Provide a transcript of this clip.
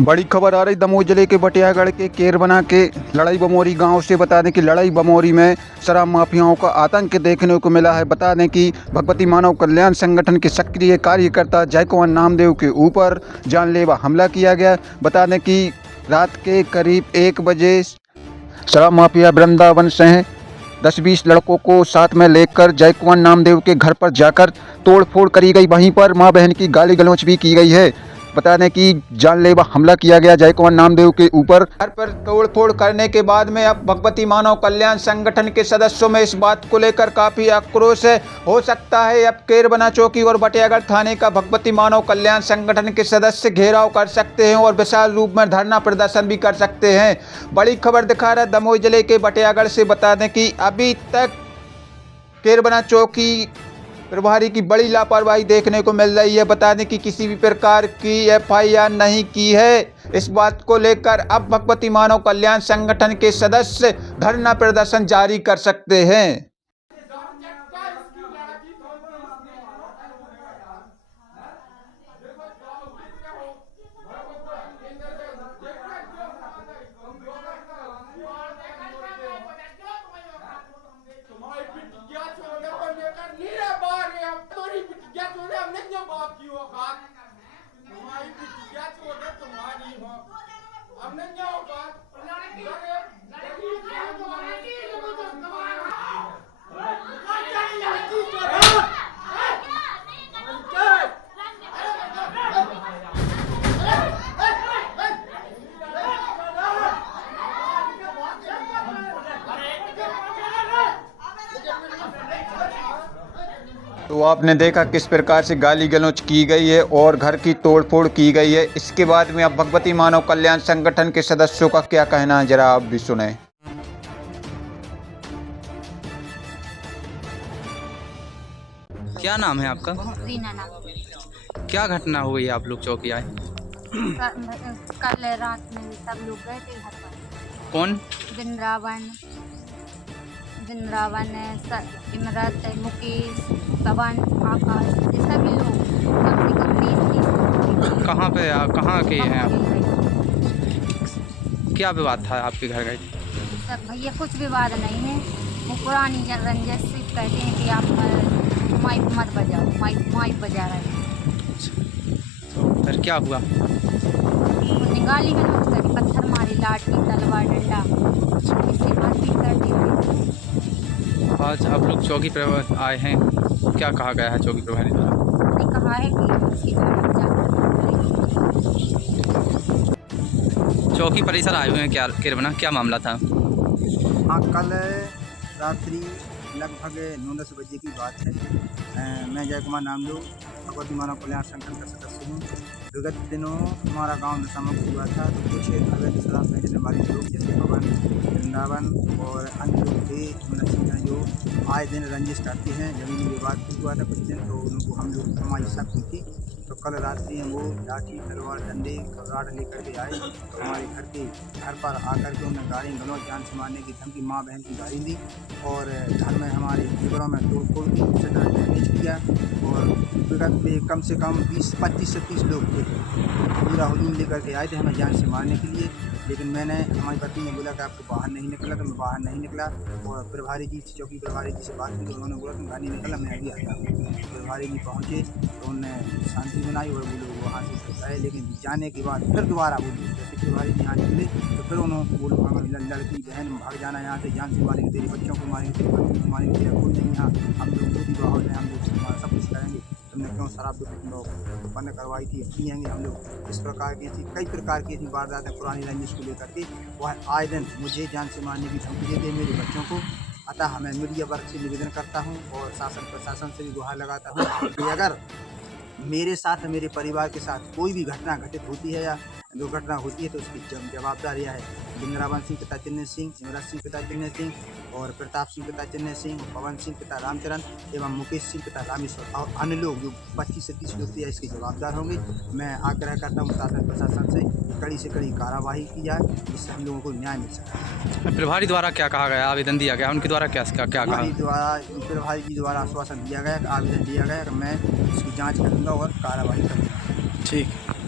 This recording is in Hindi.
बड़ी खबर आ रही दमोह जिले के बटियागढ़ के केरबना के लड़ाई बमोरी गांव से। बता दें कि लड़ाई बमोरी में शराब माफियाओं का आतंक देखने को मिला है। बता दें कि भगवती मानव कल्याण संगठन के सक्रिय कार्यकर्ता जय कुमार नामदेव के ऊपर जानलेवा हमला किया गया। बता दें कि रात के करीब 1 बजे शराब माफिया वृंदावन से 10-20 लड़कों को साथ में लेकर जय कुमार नामदेव के घर पर जाकर तोड़फोड़ करी गई। वहीं पर मां बहन की गाली गलौच भी की गई है। बता दें कि जानलेवा हमला किया गया जय कुमार नामदेव के ऊपर। घर पर तोड़फोड़ करने के बाद में अब भगवती मानव कल्याण संगठन के सदस्यों में इस बात को लेकर काफी आक्रोश है। हो सकता है अब केरबना चौकी और बटियागढ़ थाने का भगवती मानव कल्याण संगठन के सदस्य घेराव कर सकते हैं और विशाल रूप में धरना प्रदर्शन भी कर सकते हैं। बड़ी खबर दिखा रहा है दमोह जिले के बटियागढ़ से। बता दें कि अभी तक केरबना चौकी प्रभारी की बड़ी लापरवाही देखने को मिल रही है। बता दें कि किसी भी प्रकार की एफआईआर नहीं की है। इस बात को लेकर अब भगवती मानव कल्याण संगठन के सदस्य धरना प्रदर्शन जारी कर सकते हैं। तो आपने देखा किस प्रकार से गाली गलौच की गई है और घर की तोड़फोड़ की गई है। इसके बाद में अब भगवती मानव कल्याण संगठन के सदस्यों का क्या कहना है, जरा आप भी सुने। क्या नाम है आपका? रीना नाम। क्या घटना हुई आप लोग चौकी आए? कल रात में सब लोग गए थे घर पर। कौन? वृंदावन, इमरत, मुकेश, पवन, आकाश, ये सभी लोग कम से कम 20-30। कहाँ पे कहाँ के हैं आप? क्या विवाद था आपके घर गए? सब भैया कुछ विवाद नहीं है। वो पुरानी रंजिश से कहते हैं कि आप माइक मत बजाओ, माइक बजा रहे हैं। तो फिर क्या हुआ? उन्हें गाली गलौच करी, पत्थर मारे, लाठी, तलवार, डंडा, इससे मारपीट कर दी। आज आप लोग चौकी पर आए हैं, क्या कहा गया है चौकी प्रभारी द्वारा? ने कहा है कि उसकी गाड़ी चौकी परिसर आए हुए हैं क्या केरबना, क्या मामला था? हाँ, कल रात्रि लगभग 9-10 बजे की बात है। मैं जय कुमार नामदेव भगवती मानव कल्याण संगठन का सदस्य हूँ। विगत दिनों हमारा गांव नशामुक्त हुआ था, तो कुछ अवैध शराब बेचने वाले लोग जैसे पवन, वृंदावन और अन्य लोग थे जो आए दिन रंजिश करते हैं। जमीनी विवाद हुआ था कुछ दिन, तो उनको हम लोग हमारी शक थी। तो कल रात्रि वो लाठी, तलवार, डंडे, राड लेकर के आए। तो हमारे घर पर आकर के उन्होंने गाली गलौच, जान से मारने की धमकी, माँ बहन की गाली दी और घर में हमारे जेवरों में तोड़फोड़ की, डैमेज किया। और विगत में कम से कम 25 से 30 लोग थे, पूरा हुजूम लेकर के आए थे हमें जान से मारने के लिए। लेकिन हमारी पत्नी ने बोला कि आपको बाहर नहीं निकला, तो मैं बाहर नहीं निकला। और प्रभारी जी से, चौकी प्रभारी जी से बात की तो उन्होंने बोला तुम गाड़ी निकला, मैं अभी आता हूँ। प्रभारी जी पहुँचे तो उन्होंने शांति बनाई और वो लोग वहाँ से गए। लेकिन जाने के बाद फिर दोबारा वो लोग जैसे प्रभारी जी यहाँ निकले तो फिर उन्होंने वो लोग लड़की बहन भाग जाना यहाँ से, जान से मारेंगे, तेरे बच्चों को मारेंगे, तेरे पत्नी को मारेंगे, तेरा कोई नहीं यहाँ, हम लोग जो भी बाहर हैं हम लोग तुम्हारा सब कुछ करेंगे। तुमने क्यों शराब बंद करवाई थी, पिएंगे हम लोग। इस प्रकार की ऐसी कई प्रकार की ऐसी वारदातें पुरानी रंजिश को लेकर के वह आए दिन मुझे जान से मारने की धमकी देते हैं मेरे बच्चों को। अतः मैं मीडिया वर्ग से निवेदन करता हूँ और शासन प्रशासन से भी गुहार लगाता हूँ कि अगर मेरे साथ, मेरे परिवार के साथ कोई भी घटना घटित होती है या दुर्घटना होती है तो उसकी जवाबदार यह है वृंदावन सिंह पिता चिन्ह सिंह, इमरत सिंह पिता चिन्ह सिंह और प्रताप सिंह पिता चिन्ह सिंह, पवन सिंह पिता रामचरण एवं मुकेश सिंह पिता रामेश्वर और अन्य लोग जो 25 से 30 लोग थे इसके जवाबदार होंगे। मैं आग्रह करता हूँ शासन प्रशासन से कड़ी से कड़ी कार्रवाई की जाए जिससे हम लोगों को न्याय मिल सके। प्रभारी द्वारा क्या कहा गया, आवेदन दिया गया, उनके द्वारा क्या कहा? प्रभारी जी द्वारा आश्वासन दिया गया, आवेदन दिया गया कि मैं उसकी जाँच करूँगा और कार्रवाई करूँगा। ठीक।